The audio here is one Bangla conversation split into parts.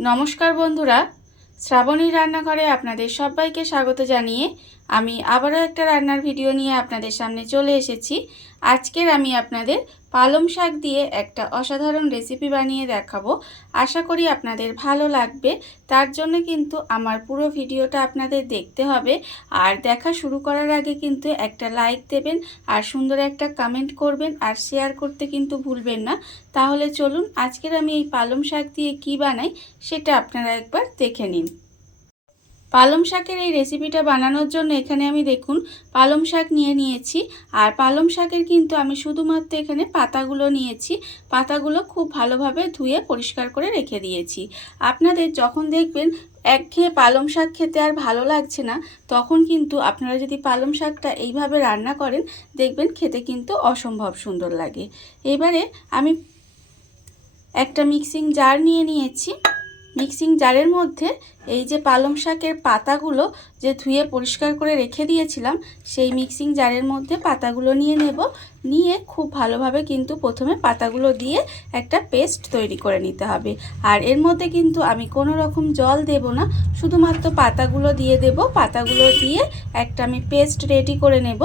নমস্কার বন্ধুরা শ্রাবণী রান্নাঘরে আপনাদের সবাইকে স্বাগত জানিয়ে আমি আবারও একটা রান্নার ভিডিও নিয়ে আপনাদের সামনে চলে এসেছি। আজকের আমি আপনাদের পালং শাক দিয়ে একটা অসাধারণ রেসিপি বানিয়ে দেখাবো। আশা করি আপনাদের ভালো লাগবে। তার জন্য কিন্তু আমার পুরো ভিডিওটা আপনাদের দেখতে হবে। আর দেখা শুরু করার আগে কিন্তু একটা লাইক দেবেন আর সুন্দর একটা কমেন্ট করবেন আর শেয়ার করতে কিন্তু ভুলবেন না। তাহলে চলুন আজকের আমি এই পালং শাক দিয়ে কি বানাই সেটা আপনারা একবার দেখে নিন। পালং শাকের এই রেসিপিটা বানানোর জন্য এখানে আমি দেখুন, পালং শাক নিয়ে নিয়েছি। আর পালং শাকের কিন্তু আমি শুধুমাত্র এখানে পাতাগুলো নিয়েছি। পাতাগুলো খুব ভালোভাবে ধুয়ে পরিষ্কার করে রেখে দিয়েছি। আপনাদের যখন দেখবেন একঘেয়ে পালং শাক খেতে আর ভালো লাগছে না, তখন কিন্তু আপনারা যদি পালং শাকটা এইভাবে রান্না করেন, দেখবেন খেতে কিন্তু অসম্ভব সুন্দর লাগে। এবারে আমি একটা মিক্সিং জার নিয়ে নিয়েছি। মিক্সিং জারের মধ্যে এই যে পালং শাকের পাতাগুলো যে ধুয়ে পরিষ্কার করে রেখে দিয়েছিলাম, সেই মিক্সিং জারের মধ্যে পাতাগুলো নিয়ে নেব। নিয়ে খুব ভালোভাবে কিন্তু প্রথমে পাতাগুলো দিয়ে একটা পেস্ট তৈরি করে নিতে হবে। আর এর মধ্যে কিন্তু আমি কোনো রকম জল দেব না, শুধুমাত্র পাতাগুলো দিয়ে দেব। পাতাগুলো দিয়ে একটা আমি পেস্ট রেডি করে নেব।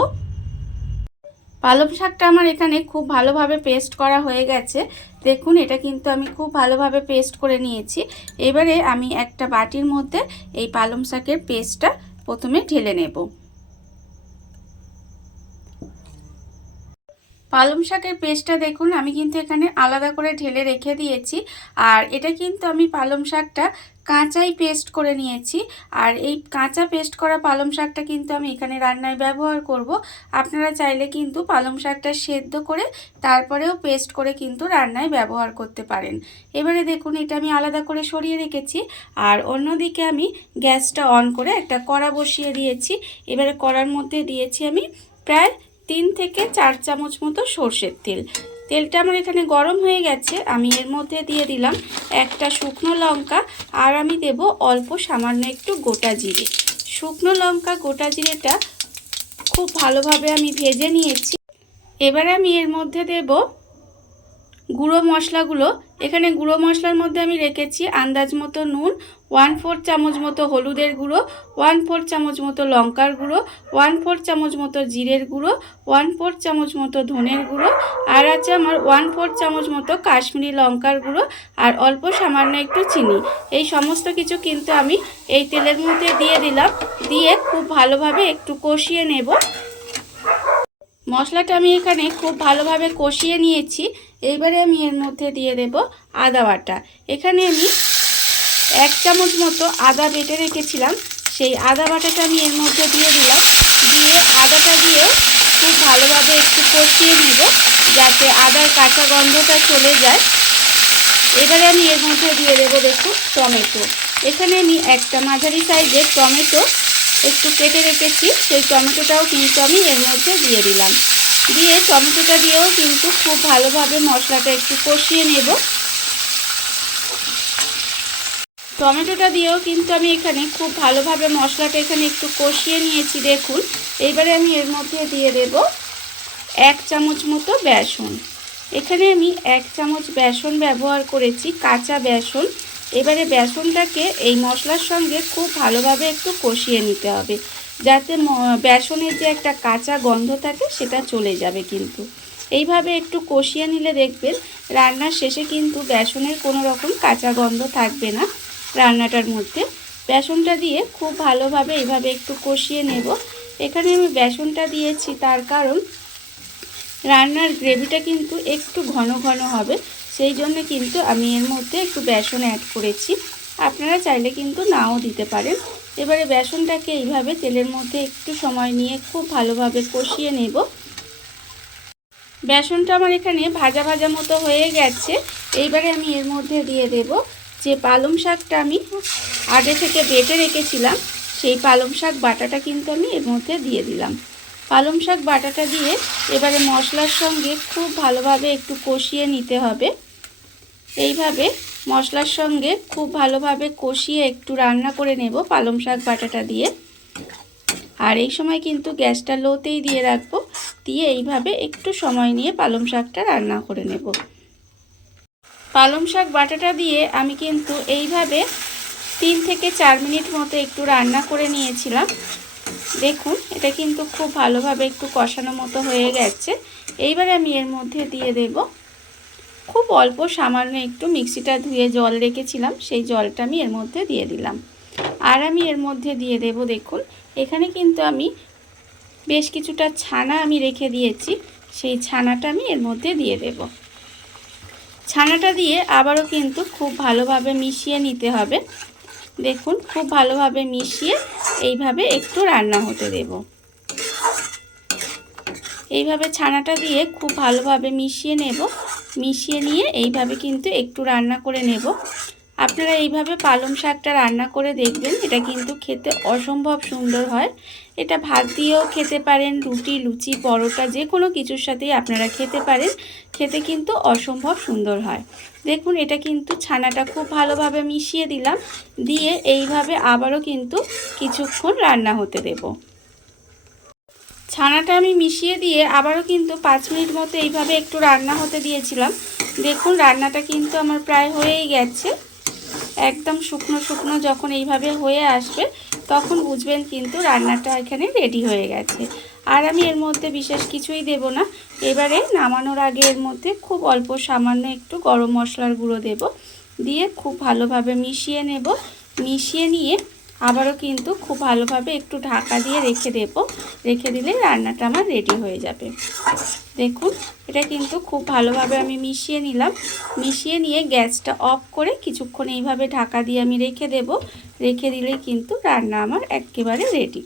পালং শাকটা আমার এখানে খুব ভালোভাবে পেস্ট করা হয়ে গেছে। দেখুন, এটা কিন্তু আমি খুব ভালোভাবে পেস্ট করে নিয়েছি। এবারে আমি একটা বাটির মধ্যে এই পালং শাকের পেস্টটা প্রথমে ঢেলে নেব। পালং শাকের পেস্টটা দেখুন, আমি কিন্তু এখানে আলাদা করে ঢেলে রেখে দিয়েছি। আর এটা কিন্তু আমি পালং শাকটা কাঁচাই পেস্ট করে নিয়েছি। আর এই কাঁচা পেস্ট করা পালং শাকটা কিন্তু আমি এখানে রান্নায় ব্যবহার করব। আপনারা চাইলে কিন্তু পালং শাকটা সেদ্ধ করে তারপরেও পেস্ট করে কিন্তু রান্নায় ব্যবহার করতে পারেন। এবারে দেখুন, এটা আমি আলাদা করে সরিয়ে রেখেছি। আর অন্যদিকে আমি গ্যাসটা অন করে একটা কড়া বসিয়ে দিয়েছি। এবারে কড়ার মধ্যে দিয়েছি আমি প্রায় তিন থেকে চার চামচ মতো সর্ষের তেল। তেলটা আমার এখানে গরম হয়ে গেছে, আমি এর মধ্যে দিয়ে দিলাম একটা শুকনো লঙ্কা আর আমি দেব অল্প সামান্য একটু গোটা জিরে। শুকনো লঙ্কা, গোটা জিরেটা খুব ভালোভাবে আমি ভেজে নিয়েছি। এবার আমি এর মধ্যে দেব গুঁড়ো মশলাগুলো, এখানে গুঁড়ো মশলার মধ্যে আমি রেখেছি আন্দাজ মতো নুন ওয়ান ফোর চামচ মতো হলুদের গুঁড়ো ওয়ান ফোর চামচ মতো লঙ্কার গুঁড়ো ওয়ান ফোর চামচ মতো জিরের গুঁড়ো ওয়ান ফোর চামচ মতো ধনের গুঁড়ো, আর আছে আমার ওয়ান ফোর চামচ মতো কাশ্মীরি লঙ্কার গুঁড়ো, আর অল্প সামান্য একটু চিনি। এই সমস্ত কিছু কিন্তু আমি এই তেলের মধ্যে দিয়ে দিলাম, দিয়ে খুব ভালোভাবে একটু কষিয়ে নেব। মশলাটা আমি এখানে খুব ভালোভাবে কষিয়ে নিয়েছি। এইবারে আমি এর মধ্যে দিয়ে দেব আদা বাটা। এখানে আমি এক চামচ মতো আদা বেটে রেখেছিলাম। সেই আদা বাটাটা আমি এর মধ্যে দিয়ে দিলাম। দিয়ে আদাটা দিয়ে খুব ভালোভাবে একটু কষিয়ে নেব যাতে আদার কাঁচা গন্ধটা চলে যায়। এবারে আমি এর মধ্যে দিয়ে দেবো দেখুন টমেটো। এখানে আমি একটা মাঝারি সাইজের টমেটো একটু কেটে রেখেছি, সেই টমেটোটাও কিন্তু আমি এর মধ্যে দিয়ে দিলাম। দিয়ে টমেটোটা দিয়েও কিন্তু খুব ভালোভাবে মশলাটা একটু কষিয়ে নেব। টমেটোটা দিয়েও কিন্তু আমি এখানে খুব ভালোভাবে মশলাটা এখানে একটু কষিয়ে নিয়েছি, দেখুন। এইবারে আমি এর মধ্যে দিয়ে দেব এক চামচ মতো বেসন। এখানে আমি এক চামচ বেসন ব্যবহার করেছি, কাঁচা বেসন। এবারে বেসনটাকে এই মশলার সঙ্গে খুব ভালোভাবে একটু কষিয়ে নিতে হবে। যাতে বেসনের যে একটা কাঁচা গন্ধ থাকে সেটা চলে যাবে কিন্তু। এইভাবে একটু কষিয়ে নিলে দেখবেন রান্নার শেষে কিন্তু বেসনের কোনো রকম কাঁচা গন্ধ থাকবে না রান্নাটার মধ্যে। বেসনটা দিয়ে খুব ভালোভাবে এইভাবে একটু কষিয়ে নেব। এখানে আমি বেসনটা দিয়েছি, তার কারণ রান্নার গ্রেভিটা কিন্তু একটু ঘন ঘন হবে। সেই জন্য কিন্তু আমি এর মধ্যে একটু বেসন অ্যাড করেছি। আপনারা চাইলে কিন্তু নাও দিতে পারেন। এবারে বেসনটাকে এইভাবে তেলের মধ্যে একটু সময় নিয়ে খুব ভালোভাবে কষিয়ে নেব। বেসনটা আমার এখানে ভাজা ভাজা মতো হয়ে গেছে। এইবারে আমি এর মধ্যে দিয়ে দেব যে পালং শাকটা আমি আগে থেকে বেটে রেখেছিলাম, সেই পালং শাক বাটাটা কিন্তু আমি এর মধ্যে দিয়ে দিলাম। পালং শাক বাটাটা দিয়ে এবারে মশলার সঙ্গে খুব ভালোভাবে একটু কষিয়ে নিতে হবে। এইভাবে মশলার সঙ্গে খুব ভালোভাবে কষিয়ে একটু রান্না করে নেব পালং শাক বাটাটা দিয়ে। আর এই সময় কিন্তু গ্যাসটা লোতেই দিয়ে রাখব, দিয়ে এইভাবে একটু সময় নিয়ে পালং শাকটা রান্না করে নেব। পালং শাক বাটাটা দিয়ে আমি কিন্তু এইভাবে তিন থেকে চার মিনিট মতো একটু রান্না করে নিয়েছিলাম। দেখুন, এটা কিন্তু খুব ভালোভাবে একটু কষানো মতো হয়ে গেছে। এইবারে আমি এর মধ্যে দিয়ে দেব খুব অল্প সামান্য একটু মিক্সিটা ধুয়ে জল রেখেছিলাম, সেই জলটা আমি এর মধ্যে দিয়ে দিলাম। আর আমি এর মধ্যে দিয়ে দেব দেখুন, এখানে কিন্তু আমি বেশ কিছুটা ছানা আমি রেখে দিয়েছি, সেই ছানাটা আমি এর মধ্যে দিয়ে দেব। ছানাটা দিয়ে আবারও কিন্তু খুব ভালোভাবে মিশিয়ে নিতে হবে। দেখুন, খুব ভালোভাবে মিশিয়ে এইভাবে একটু রান্না হতে দেব। এইভাবে ছানাটা দিয়ে খুব ভালোভাবে মিশিয়ে নেব। মিশিয়ে নিয়ে এইভাবে কিন্তু একটু রান্না করে নেব। আপনারা এইভাবে পালং শাকটা রান্না করে দেখবেন, এটা কিন্তু খেতে অসম্ভব সুন্দর হয়। এটা ভাত দিয়েও খেতে পারেন, রুটি, লুচি, পরোটা যে কোনো কিছুর সাথেই আপনারা খেতে পারেন। খেতে কিন্তু অসম্ভব সুন্দর হয়। দেখুন, এটা কিন্তু ছানাটা খুব ভালোভাবে মিশিয়ে দিলাম। দিয়ে এইভাবে আবারও কিন্তু কিছুক্ষণ রান্না হতে দেব। ছানাটা আমি মিশিয়ে দিয়ে আবারও কিন্তু পাঁচ মিনিট মতো এইভাবে একটু রান্না হতে দিয়েছিলাম। দেখুন, রান্নাটা কিন্তু আমার প্রায় হয়েই গেছে। একদম শুকনো শুকনো যখন এইভাবে হয়ে আসবে, তখন বুঝবেন কিন্তু রান্নাটা এখানে রেডি হয়ে গেছে। আর আমি এর মধ্যে বিশেষ কিছুই দেব না। এবারে নামানোর আগে এর মধ্যে খুব অল্প সামান্য একটু গরম মশলার গুঁড়ো দেব। দিয়ে খুব ভালোভাবে মিশিয়ে নেব। মিশিয়ে নিয়ে আবারও কিন্তু খুব ভালোভাবে একটু ঢাকা দিয়ে রেখে দেব। রেখে দিলে রান্নাটা আমার রেডি হয়ে যাবে। দেখুন, এটা কিন্তু খুব ভালোভাবে আমি মিশিয়ে নিলাম। মিশিয়ে নিয়ে গ্যাসটা অফ করে কিছুক্ষণ এইভাবে ঢাকা দিয়ে আমি রেখে দেব। রেখে দিলে কিন্তু রান্না আমার একেবারে রেডি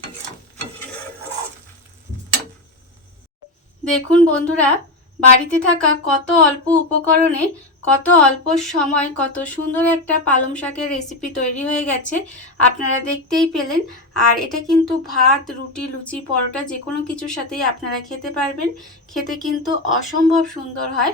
দেখুন বন্ধুরা, বাড়িতে থাকা কত অল্প উপকরণে কত অল্প সময়, কত সুন্দর একটা পালং শাকের রেসিপি তৈরি হয়ে গেছে, আপনারা দেখতেই পেলেন। আর এটা কিন্তু ভাত, রুটি, লুচি, পরোটা যে কোনো কিছুর সাথেই আপনারা খেতে পারবেন। খেতে কিন্তু অসম্ভব সুন্দর হয়।